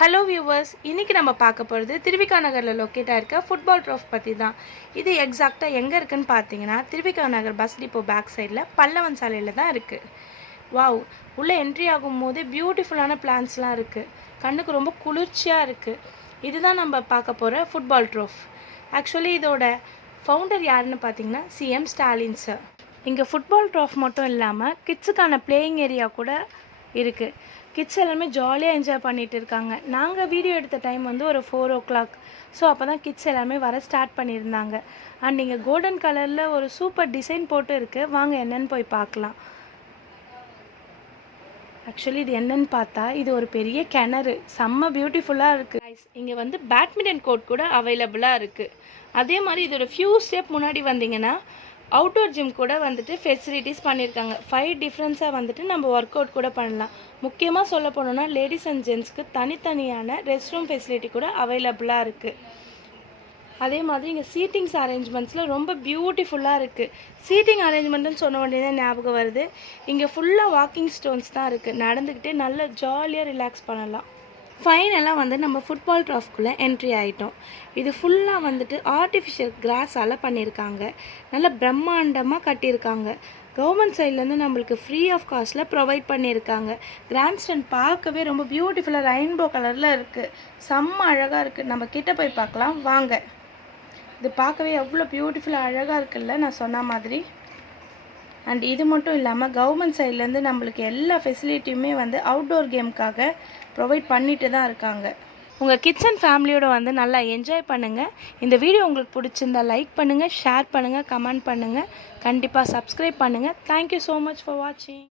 Hello viewers, இன்றைக்கி நம்ம பார்க்க போகிறது திருவிக்கா நகரில் லொக்கேட்டாக இருக்க ஃபுட்பால் ட்ரோஃப் பற்றி தான். இது எக்ஸாக்டாக எங்கே இருக்குதுன்னு பார்த்தீங்கன்னா, திருவிக்கா நகர் பஸ் டிப்போ பேக் சைடில் பல்லவன் சாலையில் தான் இருக்குது. வாவ், உள்ளே என்ட்ரி ஆகும்போது பியூட்டிஃபுல்லான பிளான்ஸ்லாம் இருக்குது. கண்ணுக்கு ரொம்ப குளிர்ச்சியாக இருக்குது. இதுதான் நம்ம பார்க்க போகிற ஃபுட்பால் ட்ரோஃப். ஆக்சுவலி இதோட ஃபவுண்டர் யாருன்னு பார்த்தீங்கன்னா சிஎம் ஸ்டாலின் சார். இங்கே ஃபுட்பால் ட்ரோஃப் மட்டும் இல்லாமல் கிட்ஸுக்கான பிளேயிங் ஏரியா கூட இருக்குது. கிட்ஸ் எல்லாமே ஜாலியாக என்ஜாய் பண்ணிகிட்டு இருக்காங்க. நாங்கள் வீடியோ எடுத்த டைம் வந்து ஒரு 4 o'clock. ஸோ அப்போ தான் கிட்ஸ் எல்லாமே வர ஸ்டார்ட் பண்ணியிருந்தாங்க. அண்ட் இங்கே கோல்டன் கலரில் ஒரு சூப்பர் டிசைன் போட்டு இருக்குது. வாங்க என்னென்னு போய் பார்க்கலாம். ஆக்சுவலி இது என்னன்னு பார்த்தா இது ஒரு பெரிய கிணறு, செம்ம பியூட்டிஃபுல்லாக இருக்குது. இங்கே வந்து பேட்மிண்டன் கோர்ட் கூட அவைலபிளாக இருக்குது. அதே மாதிரி இதோட ஃபியூ ஸ்டெப் முன்னாடி வந்தீங்கன்னா அவுட்டோர் ஜிம் கூட வந்துட்டு ஃபெசிலிட்டிஸ் பண்ணியிருக்காங்க. 5 டிஃப்ரென்ஸாக வந்துட்டு நம்ம ஒர்க் அவுட் கூட பண்ணலாம். முக்கியமாக சொல்ல போனோன்னா லேடிஸ் அண்ட் ஜென்ட்ஸ்க்கு தனித்தனியான ரெஸ்ட் ரூம் ஃபெசிலிட்டி கூட அவைலபிளாக இருக்குது. அதே மாதிரி இங்கே சீட்டிங்ஸ் அரேஞ்ச்மெண்ட்ஸில் ரொம்ப பியூட்டிஃபுல்லாக இருக்குது. சீட்டிங் அரேஞ்ச்மெண்ட்டுன்னு சொன்ன உடனே தான் ஞாபகம் வருது. இங்கே ஃபுல்லாக வாக்கிங் ஸ்டோன்ஸ் தான் இருக்குது. நடந்துக்கிட்டே நல்லா ஜாலியாக ரிலாக்ஸ் பண்ணலாம். ஃபைனலாக வந்து நம்ம ஃபுட்பால் ட்ராஃப்குள்ளே என்ட்ரி ஆகிட்டோம். இது ஃபுல்லாக வந்துட்டு ஆர்டிஃபிஷியல் கிராஸால் பண்ணியிருக்காங்க. நல்லா பிரம்மாண்டமாக கட்டியிருக்காங்க. கவர்மெண்ட் சைட்லேருந்து நம்மளுக்கு ஃப்ரீ ஆஃப் காஸ்ட்டில் ப்ரொவைட் பண்ணியிருக்காங்க. கிராண்ட் ஸ்டாண்ட் பார்க்கவே ரொம்ப பியூட்டிஃபுல்லாக ரெயின்போ கலரில் இருக்குது. செம்ம அழகாக இருக்குது. நம்ம கிட்ட போய் பார்க்கலாம் வாங்க. இது பார்க்கவே எவ்வளோ பியூட்டிஃபுல்லாக அழகாக இருக்குல்ல நான் சொன்ன மாதிரி. அண்ட் இது மட்டும் இல்லாமல் கவர்மெண்ட் சைட்லேருந்து நம்மளுக்கு எல்லா ஃபெசிலிட்டியுமே வந்து அவுட்டோர் கேமுக்காக ப்ரொவைட் பண்ணிட்டு தான் இருக்காங்க. உங்கள் கிட்ஸ் அண்ட் ஃபேமிலியோட வந்து நல்லா என்ஜாய் பண்ணுங்கள். இந்த வீடியோ உங்களுக்கு பிடிச்சிருந்தா லைக் பண்ணுங்கள், ஷேர் பண்ணுங்கள், கமெண்ட் பண்ணுங்கள், கண்டிப்பாக சப்ஸ்கிரைப் பண்ணுங்கள். தேங்க்யூ ஸோ மச் ஃபார் வாட்சிங்.